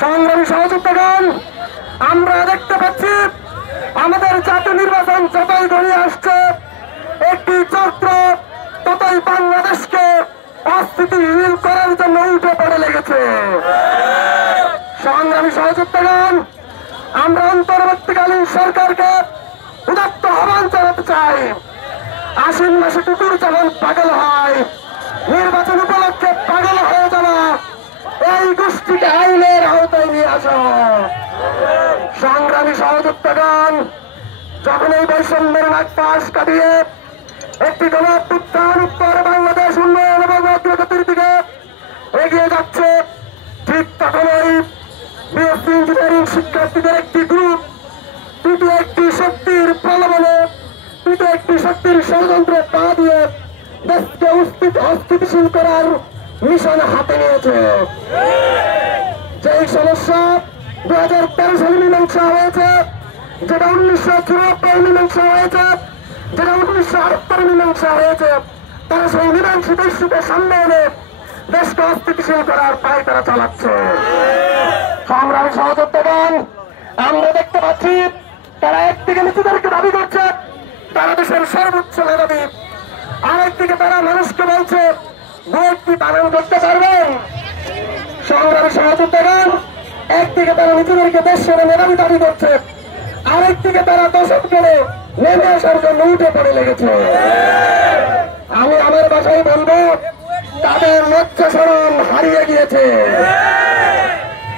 সংগ্রামী সহযোদ্ধাগণ, আমরা দেখতে পাচ্ছি আমাদের জাতীয় নির্বাচন যতই ঘনিয়ে আসছে, একটি চক্র ততই বাংলাদেশকে অস্থিতিশীল করার জন্য উঠে পড়ে লেগেছে। সংগ্রামী সহযোদ্ধাগণ, আমরা অন্তর্বর্তীকালীন সরকারকে উদাত্ত আহ্বান জানাতে চাই, আশ্বিন মাসে কুকুর যখন পাগল হয়, নির্বাচন উপলক্ষে পাগল হয়ে যাওয়া এই গোষ্ঠীকে আইনের আওতায় নিয়ে আসা। সংগ্রামী সহযোদ্ধাগণ, যখন এই বৈষম্যের নাগপাশ কাটিয়ে একটি গণঅভ্যুত্থান উত্তর বাংলাদেশ উন্নয়ন এবং অগ্রগতির দিকে এগিয়ে যাচ্ছে, ঠিক তখনই বিএসসি ইঞ্জিনিয়ারিং শিক্ষার্থীদের একটি গ্রুপ তৃতীয় একটি শক্তির প্রলোভনে, তৃতীয় একটি শক্তির ষড়যন্ত্রে পা দিয়ে দেশকে অস্থিতিশীল করার মিশন হাতে নিয়েছে। যেই সমস্যা 2013 সালে মীমাংসা হয়েছে, যেটা 1994 মীমাংসা হয়েছে, যেটা 1978 মীমাংসা হয়েছে, তারা সেই মীমাংসিত ইস্যুকে সামনে এনে দেশকে অস্থিতিশীল করার পায় তারা চালাচ্ছে। সংগ্রামী সহযোদ্ধাগণ, আমরা দেখতে পাচ্ছি তারা একদিকে নিজেদেরকে দাবি করছে তারা দেশের সর্বোচ্চ মেধাবী, আরেকদিকে তারা মানুষকে বলছে ভোট কি পালন করতে পারবেন। সংগ্রামী সহযোদ্ধাগণ, একদিকে তারা নিজেদেরকে দেশের মেধাবী দাবি করছে, আরেকদিকে তারা দশক করে নেমে আসার জন্য উঠে পড়ে লেগেছে। আমি আমার ভাষায় বলবো, তাদের লজ্জা শরম হারিয়ে গিয়েছে,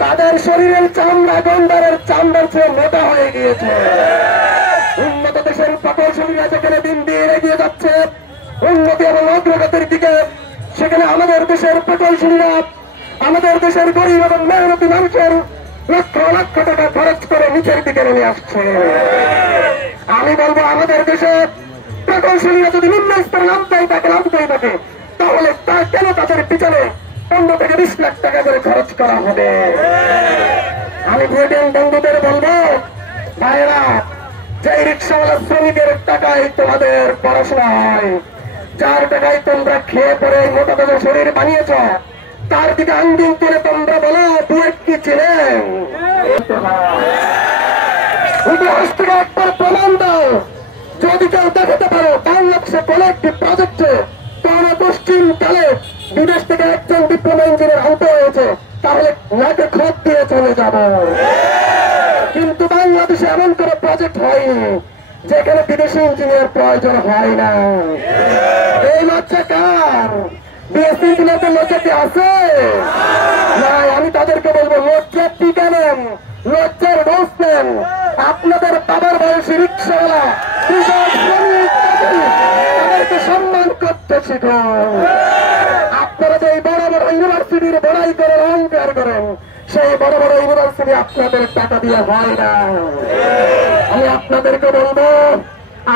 তাদের শরীরের চামড়া গন্ডারের চামড়ার চেয়ে মোটা হয়ে গিয়েছে। উন্নত দেশের প্রকৌশলীরা যেখানে দিন দিন এগিয়ে যাচ্ছে উন্নতি এবং অগ্রগতির দিকে, সেখানে আমাদের দেশের প্রকৌশলীরা আমাদের দেশের গরিব এবং মেহনতি মানুষের লক্ষ লক্ষ টাকা খরচ করে নিচের দিকে নেমে আসছে। আমি বলবো, আমাদের দেশে প্রকৌশলীরা যদি নিম্ন স্তরে নামতেই থাকে তাহলে তা কেন তাদের পিছনে 15 থেকে 20 লাখ টাকা করে খরচ করা হবে। আমি ব্রিটেন বন্ধুদের বলবো, ভাইরা, যে রিক্সাওয়ালা শ্রমিকের টাকায় তোমাদের পড়াশোনা হয়, যার টাকায় তোমরা খেয়ে পরে মোটা তাজা শরীর বানিয়েছ, তার দিকে আঙ্গিল করে তোমরা বলো বুয়েট কি ছিলেন। ইতিহাস থেকে একবার প্রমাণ দাও, যদি কেউ দেখাতে পারো বাংলাদেশে কোন একটি প্রজেক্টে কোন পশ্চিম কালে বিদেশ থেকে একজন ডিপ্লোমা ইঞ্জিনিয়ার আনতে হয়েছে, তাহলে নাকে খত দিয়ে চলে যাব। কিন্তু বাংলাদেশে এমন কোন প্রজেক্ট হয়নি যেখানে বিদেশি ইঞ্জিনিয়ার প্রয়োজন হয় না। এই লজ্জা কার? বিএসসি ইঞ্জিনিয়ারদের লজ্জা কি আছে? আমি তাদেরকে বলবো, লজ্জা টিকা নেন, লজ্জার ডোজ নেন। আপনাদের বাবার বয়সী রিক্সাওয়ালা তাদেরকে সম্মান করতে শিখুন। আপনারা যে বড় বড় ইউনিভার্সিটির বড়াই করেন, অহংকার করেন, সেই বড় বড় ইউনিভার্সিটি আপনাদের টাকা দিয়ে হয় না। আমি আপনাদেরকে বলবো,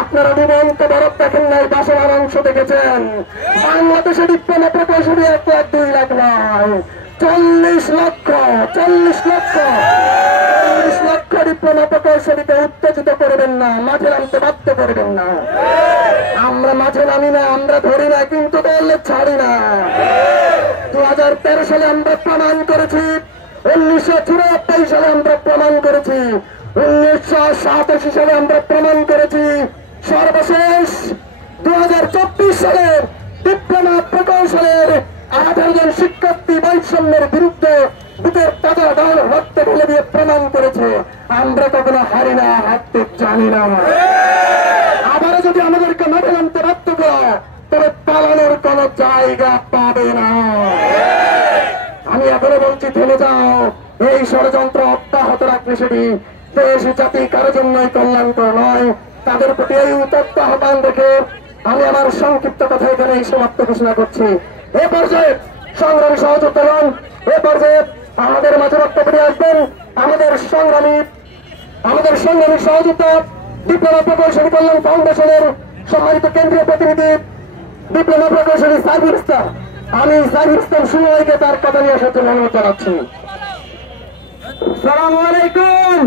আপনারা ডুবন্ত বরফ দেখেন নাই, বাসনার অংশ দেখেছেন। বাংলাদেশে ডিপ্লোমা প্রকৌশলী 1 লাখ 2 লাখ নয়, 40 লক্ষ ডিপ্লোমা প্রকৌশলীকে উত্তেজিত করবেন না, মাঠে নামতে বাধ্য করবেন না। আমরা মাঠে নামি না, আমরা ধরি না, কিন্তু বললে ছাড়ি না। 2013 সালে আমরা প্রমাণ করেছি, 1984 সালে আমরা প্রমাণ করেছি, 1987 সালে আমরা প্রমাণ করেছি, সর্বশেষ 2024 সালে ডিপ্লোমা প্রকৌশলের 18 জন শিক্ষার্থী বৈষম্যের বিরুদ্ধে বুকের তাজা ডাল রক্ত ঢেলে দিয়ে প্রমাণ করেছে। আমরা কখনো হারি না, হারতে জানি না। আবারও যদি আমাদেরকে মাঠে নামতে বাধ্য করে, তবে পালানোর কোন জায়গা পাবে না। আমি এখনো বলছি, থেমে যাও। এই ষড়যন্ত্র অব্যাহত রাখলে সেটি দেশ জাতি কারো জন্যই কল্যাণকর নয়। তাদের প্রতি এই উত্তপ্ত আহ্বান রেখে আমি আমার সংক্ষিপ্ত কথা এখানে সমাপ্ত ঘোষণা করছি। এ পর্যায়ে সংগ্রামী সহযোদ্ধাগণ, এ পর্যায়ে আমাদের মাঝে বক্তব্য নিয়ে আসবেন আমাদের সংগ্রামী সহযোদ্ধা ডিপ্লোমা প্রকৌশলী কল্যাণ ফাউন্ডেশনের সম্মানিত কেন্দ্রীয় প্রতিনিধি ডিপ্লোমা প্রকৌশলী সাইফুল ইসলাম। আমি সাইফুল ইসলাম সুময়কে তার কথা নিয়ে আসার জন্য অনুরোধ জানাচ্ছি। আসসালামু আলাইকুম।